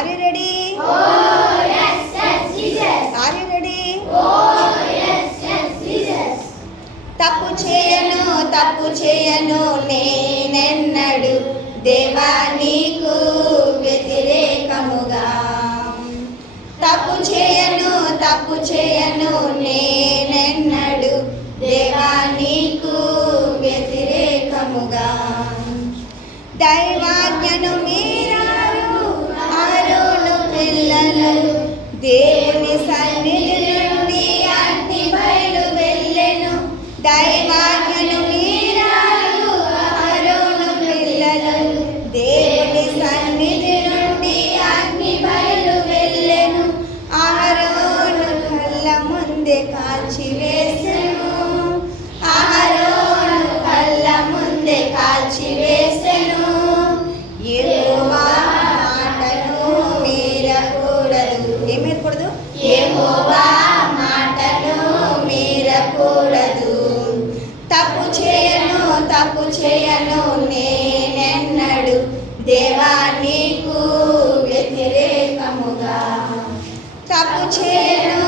Are you ready? Oh yes, yes, Jesus. Are you ready? Oh yes, yes, Jesus. తప్పు చేయను నేనెన్నడు దేవా నీకు వ్యతిరేకముగా. తప్పు చేయను నేనెన్నడు దేవా నీకు వ్యతిరేకముగా. దైవాజ్ఞను మీరారు ఆరోను పిల్లలు, దేవుని సన్నిధి నుండి అగ్ని బయలు వెళ్ళెను. దైవాజ్ఞను మీరారు ఆరోను పిల్లలు, దేవుని సన్నిధి నుండి అగ్ని బయలు వెళ్ళెను. ఆరోను కళ్ళ ముందే కాల్చివేసెను, ఆరోను కళ్ళ ముందే కాల్చివేసెను. యెహోవా మాటను మీరకూడదు. ఏం మీరకూడదు? యెహోవా మాటను మీరకూడదు. తప్పు చేయను నేనెన్నడు దేవా నీకు వ్యతిరేకముగా. తప్పు చేయను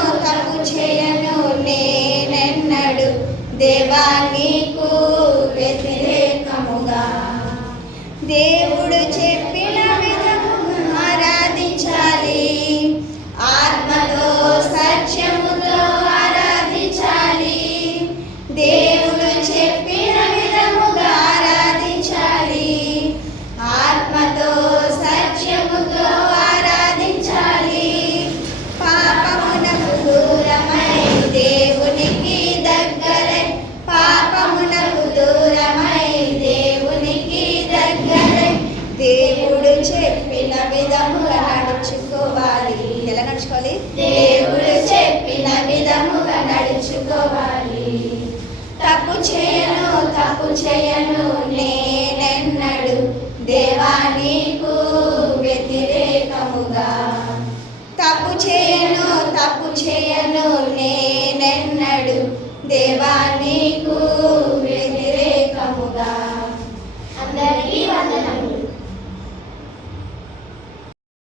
నేనెన్నడు దేవా నీకు వ్యతిరేకముగా. దేవుడు చెప్పిన విధముగా ఆరాధించాలి, ఆత్మతో సత్యముతో ఆరాధించాలి. దేవుడు చెప్పిన విధముగా ఆరాధించాలి, ఆత్మతో సత్యముతో ఆరాధించాలి. పాపమునకు దూరమై దేవునికి దగ్గరై, పాపమునకు దూరమై దేవునికి దగ్గరై దేవుడు చెప్పిన విధముగా నడుచుకోవాలి. ఎలా నడుచుకోవాలి? దేవుడు చెప్పిన విధముగా నడుచుకోవాలి. తప్పు చేయను నేనెన్నడు దేవా నీకు వ్యతిరేకముగా. తప్పు చేయను నేనెన్నడు దేవా నీకు